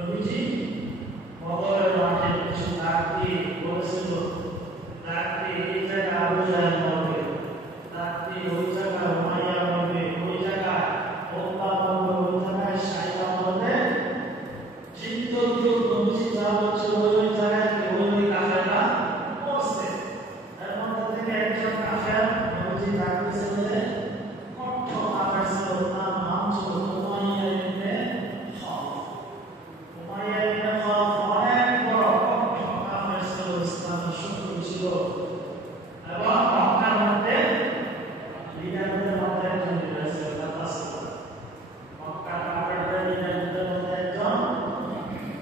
নবীজি বদরের মাঠে কিছু ডাক দিয়ে বলেছিল, ডাক দিয়ে এই জায়গায় আবু জাহেল মরবে, ডাক দিয়ে ওই জায়গায় উমাইয়া মরবে, ওই জায়গায় ওকবা মরবে, ওই জায়গায় সাইবা মরবে। চিন্তা দিয়ে নবীজি যা বলছিল ওই জায়গায় ওই কাফেররা পৌঁছছে। এর মধ্যে থেকে একজন কাফের নবীজি ডাক দিয়েছিল যে কঠোর কাফের ছিল, তার নাম ছিল উমাইয়া ইবনে খালফ। উমাইয়া ইবনে খালফ অনেক বড় কঠোর কাফের ছিল, ইসলামের শত্রু ছিল এবং মক্কার মধ্যে লিডারদের মধ্যে একজন লিডার ছিল, নেতা ছিল। মক্কার কাফেরদের লিডারদের মধ্যে একজন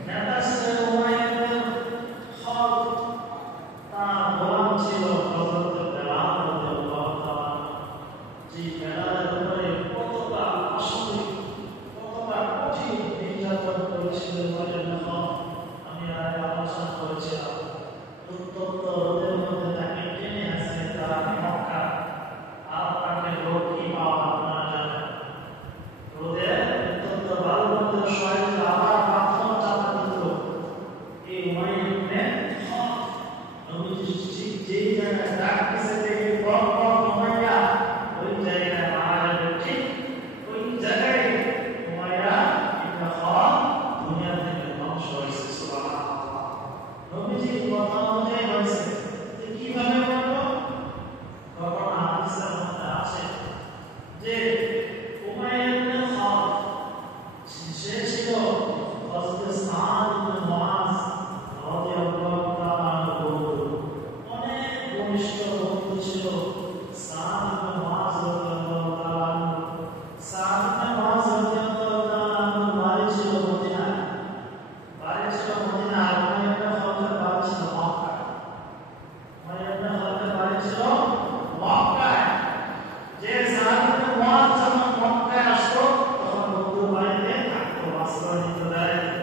নেতা ছিল উমাইয়া ইবনে খালফ। তার গোলাম ছিল হযরত বেলাল রাদিয়াল্লাহু তাআলা। যে বেলালের উপরে কতটা অসামরিক, কতটা কঠিন নির্যাতন করেছিল উমাইয়া ইবনে খালফ, আমি আগে আলোচনা করেছিলাম। উত্তপ্ত রোদের মধ্যে তাকে টেনে আসে তারা মক্কা। আর তাকে লোক কি পাওয়া আপনারা জানেন, রোদে উত্তপ্ত বালুর মধ্যে শরীর আবার পাথর চাপা দিত। এই উমাইয়া ইবনে খালফ নবীজি ঠিক যেই জায়গায় ডাক দিছে যে বড় বড় উমাইয়া ওই জায়গায় মারা যাবে, ঠিক ওই জায়গায় উমাইয়া ইবনে খালফ দুনিয়া থেকে ধ্বংস হয়েছে। সুবহানাল্লাহ। নবীজির কথা অনুযায়ী হয়েছে। যে কিভাবে হলো? তখন হাদিসের মধ্যে আছে যে উমাইয়া ইবনে খালফ সে ছিল হযরত সাদ ইবনে মুআজ রাদিয়াল্লাহু তাআলা আনহু, অনেক ঘনিষ্ঠ বন্ধু ছিল সাদ ইবনে মুআজ রাদিয়াল্লাহু তাআলা আনহু। সাদ ইবনে মুআজ রাদিয়াল্লাহু তাআলা আনহু বাড়ি ছিল মদিনায়, বাড়ি ছিল মদিনায়। উমাইয়া ইবনে খালফের বাড়ি ছিল মক্কায়। উমাইয়া ইবনে খালফের বাড়ি ছিল মক্কায়। যে সাদ ইবনে মুআজ যখন মক্কায় আসতো তখন বন্ধুর বাড়িতে থাকতো, আশ্রয় নিত, দাঁড়াইতো।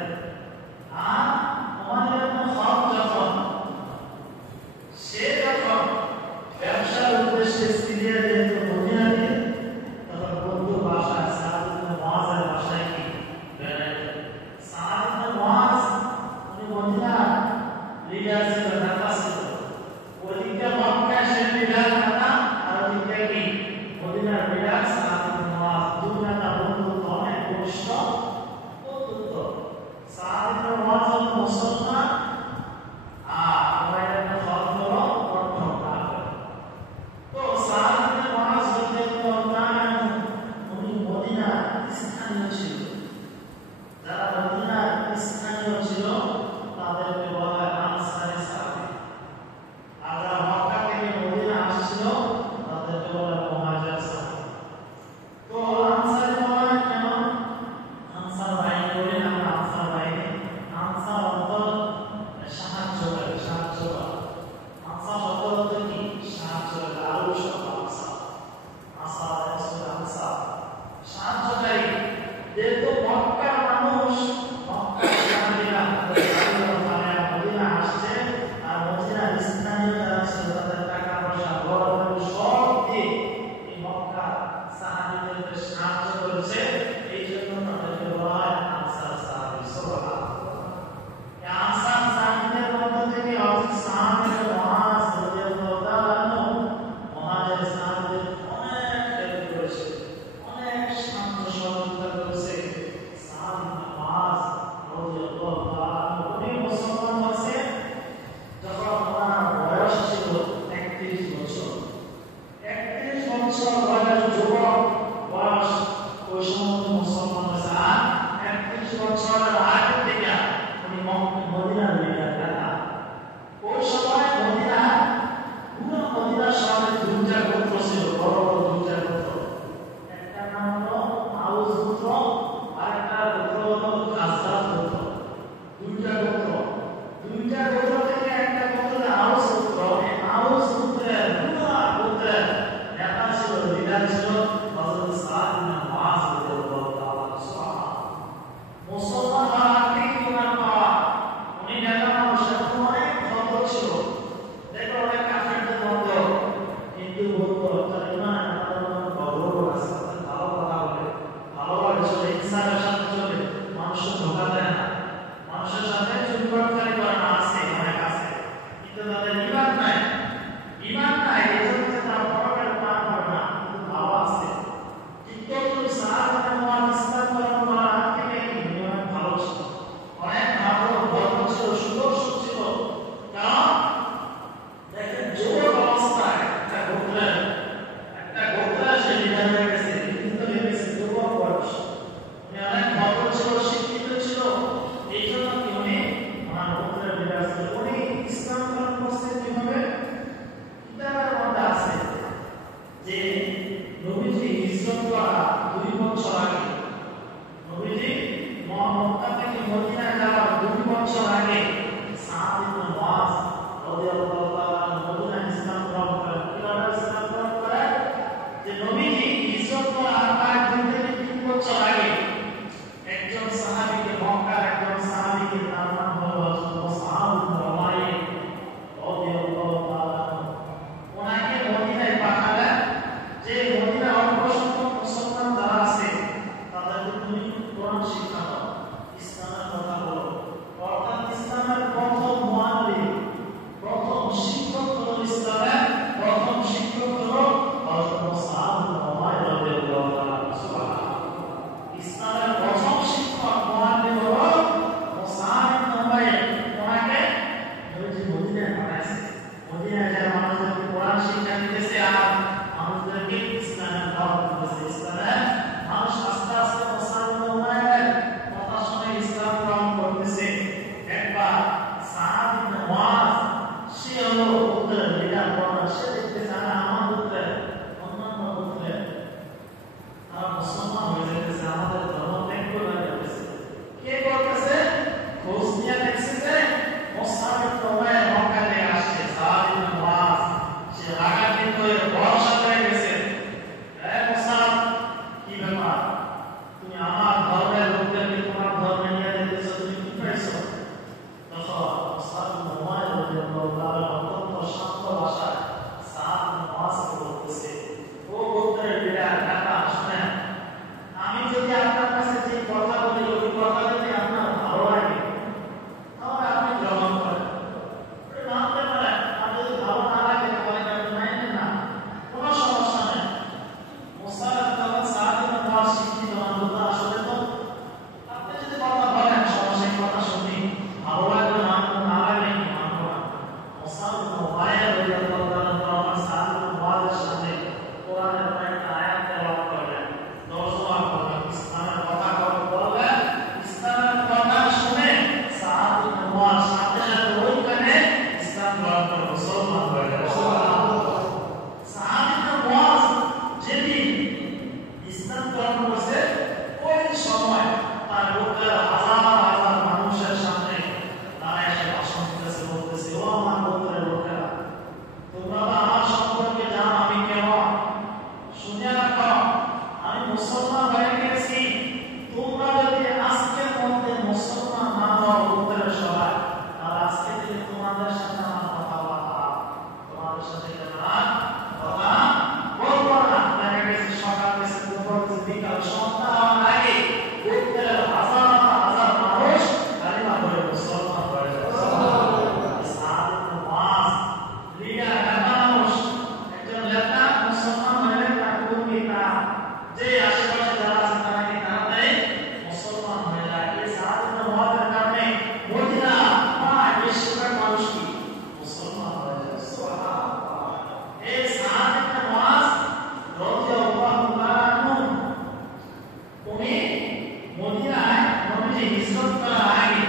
হিজরত করার আগে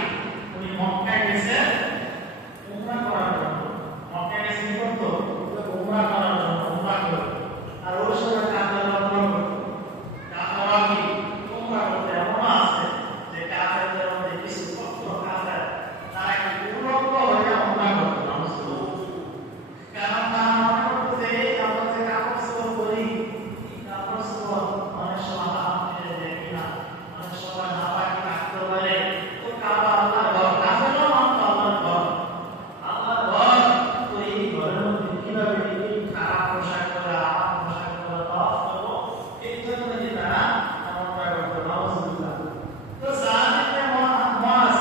উনি মক্কায় গেছেন উমরা করার জন্য। মক্কায় গেছে কি করতো? উমরা করার জন্য, উমরা করতো। আর ওই সময় কাফেররা উমরা করতো। কাফেররা কি উমরা করতে এমন আছে যে কাফেরদের মধ্যে কিছু কষ্ট কাফের তারা কি উলঙ্গ হয়ে উমরা করতো। কারণ তারা মনে করতো যে আমরা যে কাপড় চোপড় করি, কাপড় চোপড় অনেক সময় হাত ফেলে দেয় কিনা, অনেক সময় নাপাকি থাকতে পারে। তো কাবা আল্লাহর ঘর, কাফেররা মানতো আল্লাহর ঘর, আল্লাহর ঘর। তো এই ঘরের মধ্যে কিভাবে এই খারাপ পোশাক করে, আরাম পোশাক করে তওয়াফ করবো, এই জন্য যে তারা উমরা করতো। নাউজুবিল্লাহ। তো সাদ ইবনে মুআজ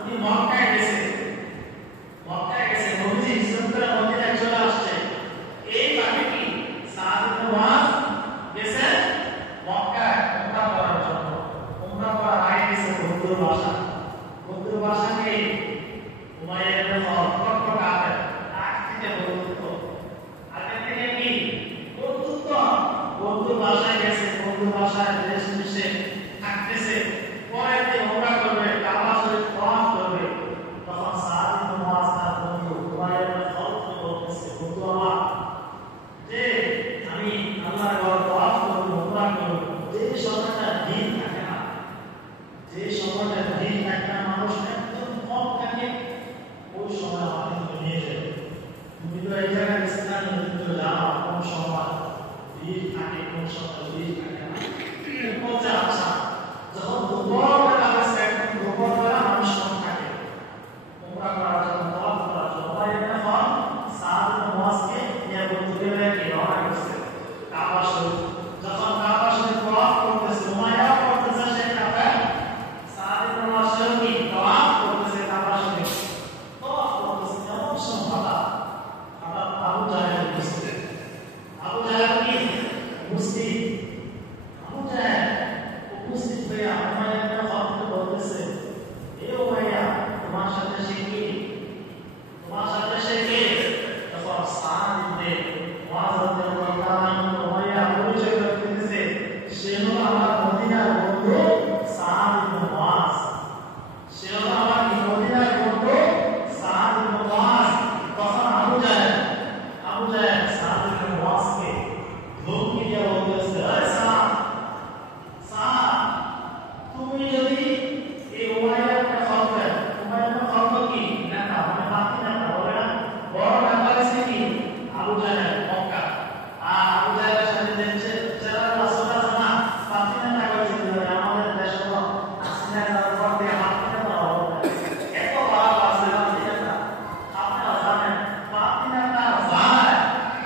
উনি মক্কায় গেছে, মক্কায় গেছে, নবীজি হিজরত করে মদিনায় চলে আসছে। এই ফাঁকে কি সাদ ইবনে মুআজ গেছে মক্কায় উমরা করার জন্য। উমরা করার আগে গেছে বন্ধুর বাসা। বন্ধুর বাসাকে উমাইয়া ইবনে খালদ কত কাফের আগ থেকে বন্ধুত্ব, আগে থেকে কি বন্ধুত্ব। বন্ধুর বাসায় গেছে, বন্ধুর বাসায় দেশ মিশে থাকতেছে। পরে যে উমরা করবে, কাবা শরীফ তওয়াফ করবে, তখন সাদ ইবনে মুআজ তার বন্ধু উমাইয়া ইবনে খালদকে বলতেছে, বন্ধু আমার, যে আমি আল্লাহর ঘর তওয়াফ করব, উমরা করব, যে সময়টা দিন থাকে না, যে সময়টা দিন থাকে না, মানুষ একদম কম থাকে, ওই সময় আমাকে তুমি নিয়ে যাবে। তুমি তো এই জায়গায় গেছে না, তুমি তো জানো কোন সময় ভিড় থাকে, কোন সময় ভিড় থাকে না। বলছে আচ্ছা, যখন দুপুরবেলা হয়েছে, একদম দুপুরবেলা মানুষ কম থাকে, উমরা করার জন্য, তওয়াফ করার জন্য উমাইয়া ইবনে খালদ সাদ ইবনে মুআজকে নিয়ে বন্ধুকে নিয়ে রওনা করছে কাবা শরীফ। যখন কাবা শরীফ তওয়াফ করতেছে, উমাইয়া করতেছে সে কাফের, সাদ ইবনে মুআজ কি তওয়াফ করতেছে কাবা শরীফ, তওয়াফ করতেছে। এমন সময় হঠাৎ আবু জাহেল উপস্থিত। আবু জাহেল কি উপস্থিত? আবু জাহেল উপস্থিত হয়ে উমাইয়া ইবনে খালদকে বলতেছে, এ উমাইয়া, তোমার সাথে সে কি? তোমার সাথে সে কে? তখন সাদ ইবনে মুআজ রাদিয়াল্লাহু তাআলা উমাইয়া পরিচয় করতে দিয়েছে, সে হলো আমার মদিনার বন্ধু সাদ ইবনে মুআজ। সে হলো আমার মদিনার বন্ধু সাদ ইবনে মুআজ। তখন আবু জাহেল সাদ ইবনে মুআজকে ধমকি দিয়ে বলতেছে, আরে সাদ, তুমি যদি এই উমাইয়া ইবনে খালদ, উমাইয়া ইবনে খালদ কি নেতা, মানে বাকি নেতা বলে না, বড় নেতা হচ্ছে কি আবু জাহেল মক্কা। আর আবু জাহেলের সাথে দেখছে যারা রাসূল জানা বাকি নেতা করেছে, আমাদের দেশ হলো হাসিনা যারা পর দিয়ে বাকি নেতা হলো, এত ভাব আছে বাকি নেতা। আপনারা জানেন বাকি নেতা যায়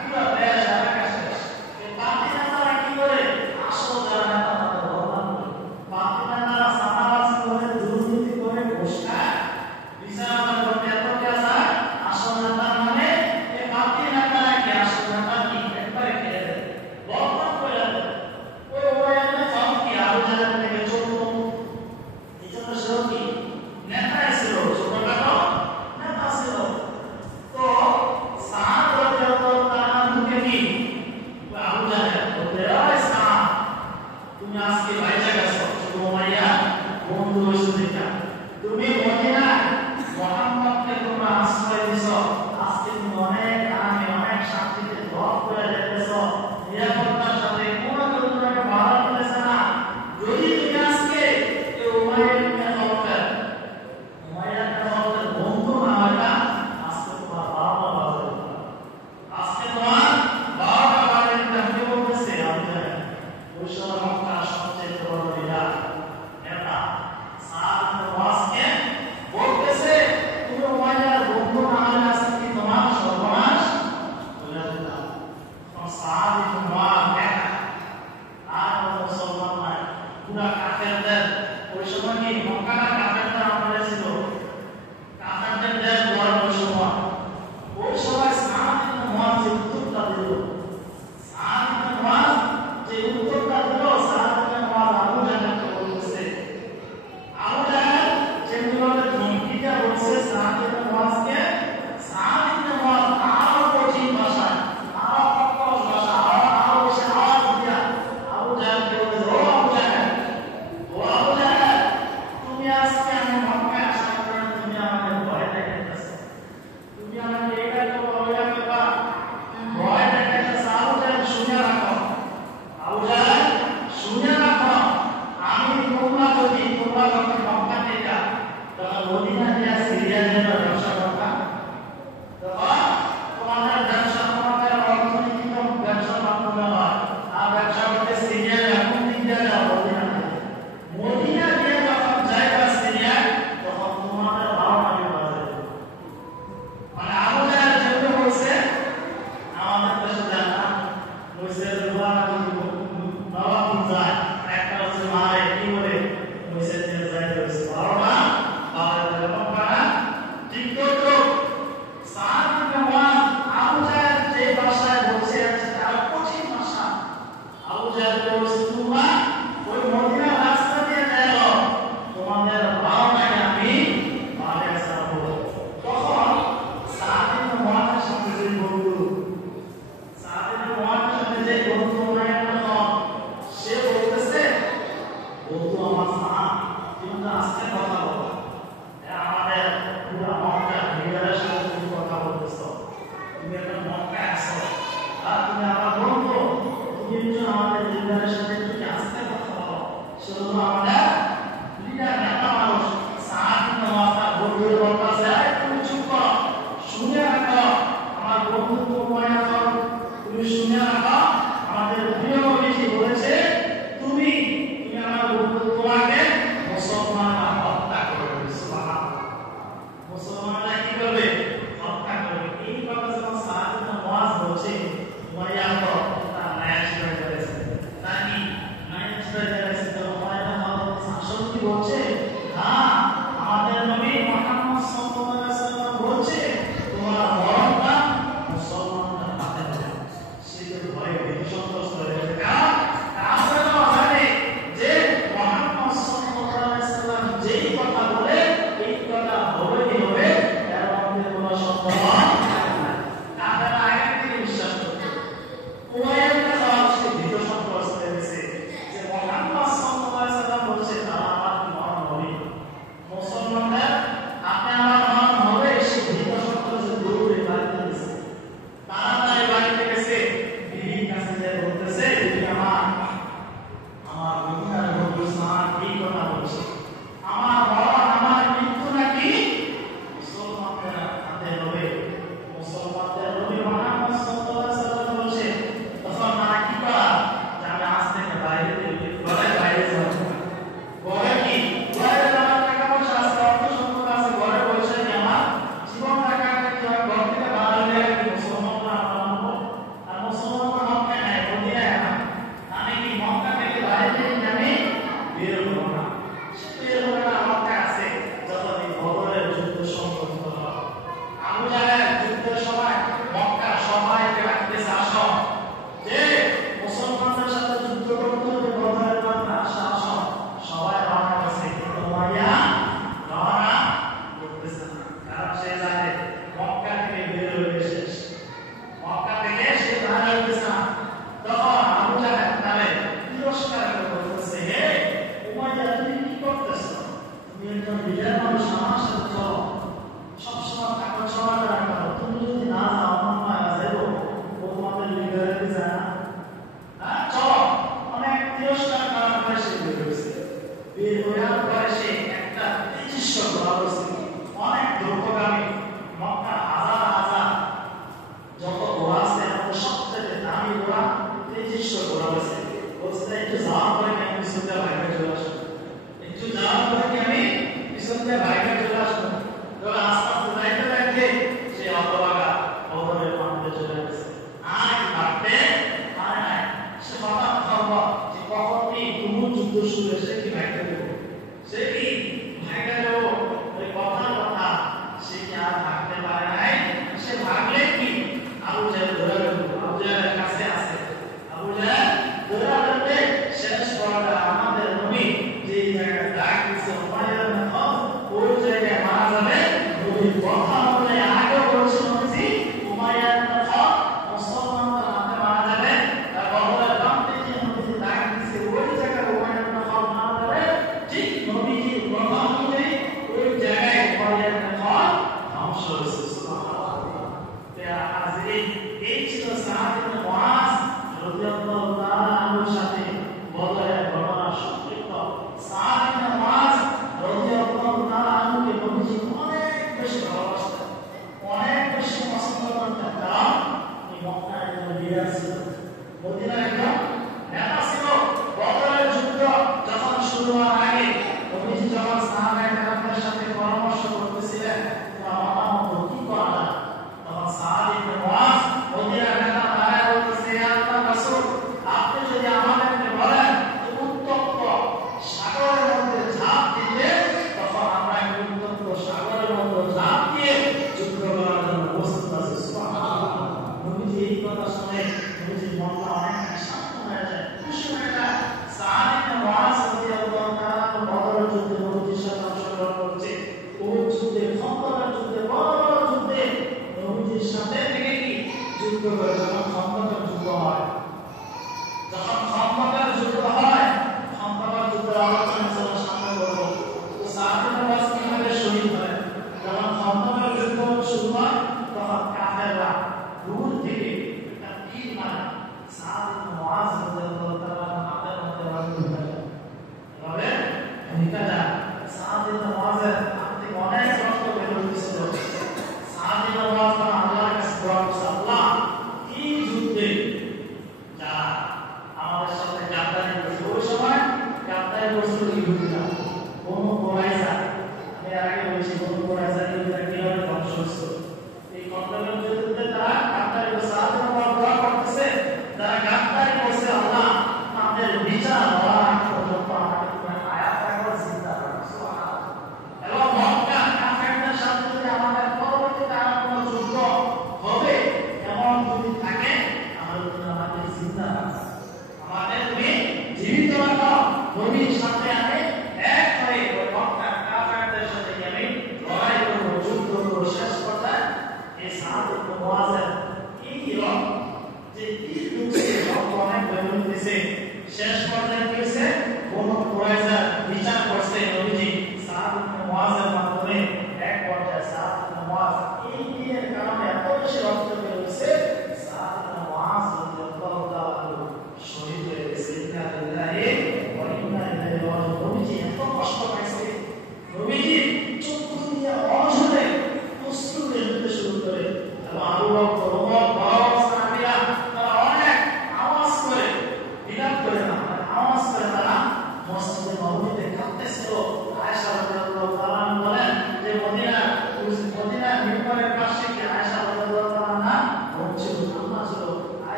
পুরো দেশ এলাকা শেষ। এই বাকি নেতারা কি করে? আসল যারা নেতা তাদের বদনাম করে। বাকি নেতারা সাদাবাজি করে, দুর্নীতি করে, ঘুষ খায়, বিচারকের প্রতি এত অত্যাচার। আসল নেতার মানে এই বাকি নেতারা কি আসল নেতা কি একবারে খেয়ে দেয়, বদনাম করে দেয়। ওই উমাইয়া ইবনে খালদ কি আবু জাহেল থেকে ছোট, এই জন্য সেও কি নেতা ছিল, ছোটখাটো নেতা ছিল। তো সাদ রাদিয়াল্লাহু তাআলা মুখে কি আবু জাহেল বলতে, ওই সাদ, তুমি আজকে বাইচা গেছো শুধু উমাইয়া বন্ধু হইছো দেখা। তুমি মদিনায় মুহাম্মদকে তোমরা আশ্রয় দিছো, আজকে তুমি অনেক আরামে অনেক শান্তিতে তওয়াফ করে যেতেছো, নিরাপত্তার সাথে কোনো কেউ তোমাকে বাধা দিতেছে না। যদি তুমি আজকে এই উমাইয়া ইবনে খালদের বন্ধু না হইতা, আজকে তোমার 12টা বাজে, আজকে তোমার 12টা বাজে। কে বলতেছে? আবু জাহেল। ওই সময় মক্কার সবচেয়ে বড় নেতা সাদ ইবনে মুআজকে লিডার মানুষ আমার সাথে চলো, সবসময় থাকো, চলাফেরা করো। তুমি যদি না যাও মন হয় যাবো, ও তোমাদের লিডারের যায় না। হ্যাঁ চলো, অনেক তিরস্কার করার পরে সে বের হয়েছে। বের হওয়ার পরে সে একটা তেজস্ব ঘোড়া হয়েছে, অনেক দ্রব্যগামী। মক্কা হাজার হাজার যত ঘোড়া আছে আমাদের সবচেয়ে দামি ঘোড়া তেজস্ব ঘোড়া হয়েছে। বলছে একটু যাওয়ার পরে আমি পিছন দিয়ে বাইরে চলে আসবো, একটু যাওয়ার পরে আমি পিছন দিয়ে বাইরে চলে আসবো। তবে আস্তে আস্তে যাইতে যাইতে সে অতভাগা অবরের মাঠে চলে গেছে। আর ভাবতে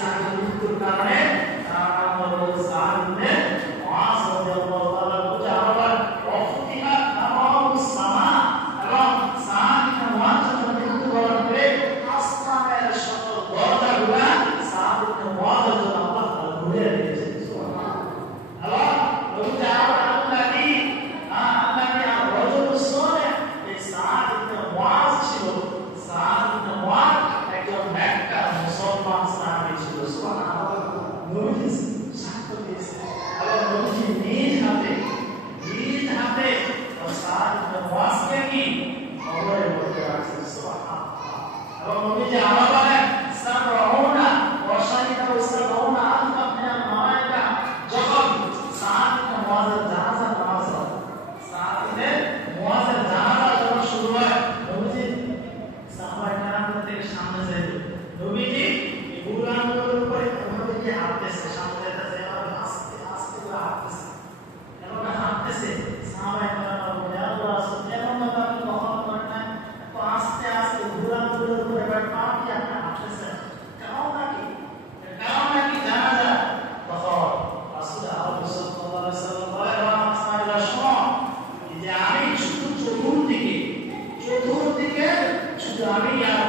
সাহাবীর মৃত্যুর কারণে তার নাম হলো সাদ ইবনে মুআজ রাদিয়াল্লাহু তাআলা পূজা আবার ওয়াফতিহা তামামুস সামা এবং সাদ ইবনে মুআজ যখন মৃত্যুবরণ করে আসমানের সকল দরজাগুলো সাদ ইবনে মুআজের জন্য আল্লাহ তাআলা খুলে দিয়েছেন সুবহানাল্লাহ। এবং নবী আবার আল্লাহি আল্লাহি আর-রাজুল সালেহ এই সাদ ইবনে মুআজ ছিল। সাদ ইবনে মুআজ একজন মক্কার মুসলমান সাহাবী ছিল সুবহানাল্লাহ। নবী সাক্ষ্য দিয়েছেন এবং নবী নিজ হাতে সাদ ইবনে মুআজকে কি কবরের মধ্যে রাখছেন সুবহানাল্লাহ। এবং নবী যে আবার বলেন সাবউনা ওয়া শাহিদা সাবউনা আলফা মিনাল মালায়েকা যখন সাদ ইবনে মুআজের জানাজা নামাজ হয়, সাদ ইবনে মুআজের জানাজা যখন শুরু হয় নবীজি সাহাবায়ে কেরাম থেকে সামনে যাইল। নবীজি এই বুলানগুলোর উপরে নবীজি হাঁটতেছে, সামনে যাইতেছে, এভাবে আস্তে আস্তে করে হাঁটতেছে, এভাবে হাঁটতেছে। সাহাবায়ে কেরাম বলে আল্লাহ রাসূল এমন ভাবে আপনি কখনো করেন নাই, তো আস্তে আস্তে বুলানগুলোর উপরে পা দিয়ে আপনি হাঁটতেছেন, কারণ নাকি জানা যায়। তখন রাসূল আল্লাহ সাল্লাল্লাহু আলাইহি ওয়াসাল্লাম বলেন সাহাবারা শোনো, যে আমি শুধু চতুর্দিকে শুধু আমি আর